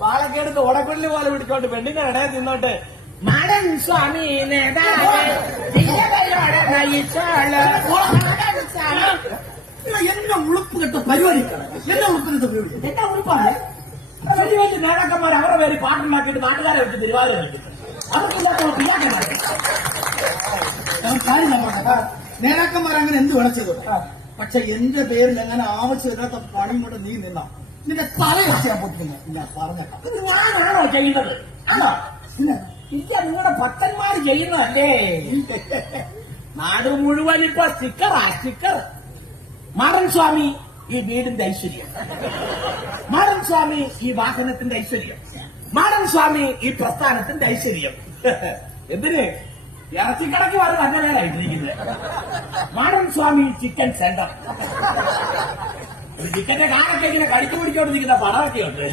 പാലക്കെടുത്ത് ഓടക്കുള്ളി പോലെ പിടിച്ചോണ്ട് പെണ്ണിന്റെ ഇടയിൽ നിന്നോട്ട് മാടൻ സ്വാമി നേതാവേ ജില്ലകളോട് നയിച്ചോള് മാടൻ സ്വാമി എന്നെ ഉളുപ്പ് കെട്ട പരിപാടിക്കാണ് എന്നെ ഉളുപ്പ് കെട്ട പരിപാടി എന്റെ ഉറപ്പാണ് വലിയ വലിയ നേതാക്കന്മാർ അവരുടെ പേര് പാട്ടുണ്ടാക്കിയിട്ട് നാട്ടുകാരെ വെച്ച് തിരുവാതിര കളിക്കുന്നു അവർക്കില്ലാത്ത പിള്ളാക്കന്മാർ ഞാൻ കാര്യം ഞാൻ പറഞ്ഞ നേതാക്കന്മാർ അങ്ങനെ എന്ത് വേണം ചെയ്തു പക്ഷെ എന്റെ പേരിൽ അങ്ങനെ ആവശ്യമില്ലാത്ത പണം കൊണ്ട് നീ നിന്ന നിന്റെ തല വെച്ച് ഞാൻ പൊട്ടിക്കുന്നു. ഞാൻ പറഞ്ഞേക്കാം. ഇത് ഞാനാണോ ചെയ്യുന്നത്? ആണോ? പിന്നെ ഇല്ല നിങ്ങളുടെ ഭക്തന്മാർ ചെയ്യുന്നതല്ലേ? നാട് മുഴുവൻ ഇപ്പൊ സ്റ്റിക്കറാ സ്റ്റിക്കർ മാറൻ സ്വാമി ഈ വീടിന്റെ ഐശ്വര്യം. മാടൻ സ്വാമി ഈ വാഹനത്തിന്റെ ഐശ്വര്യം. മാടൻ സ്വാമി ഈ പ്രസ്ഥാനത്തിന്റെ ഐശ്വര്യം. എന്തിന്? ഇറച്ചിക്കടക്ക് വരെ നല്ല വേലായിട്ടിരിക്കുന്നത് മാടൻ സ്വാമി ചിക്കൻ സെന്റർ ചിക്കന്റെ കാണൊക്കെ ഇങ്ങനെ കടിച്ചു പിടിച്ചോണ്ടിരിക്കുന്ന പടമൊക്കെ ഉണ്ട്.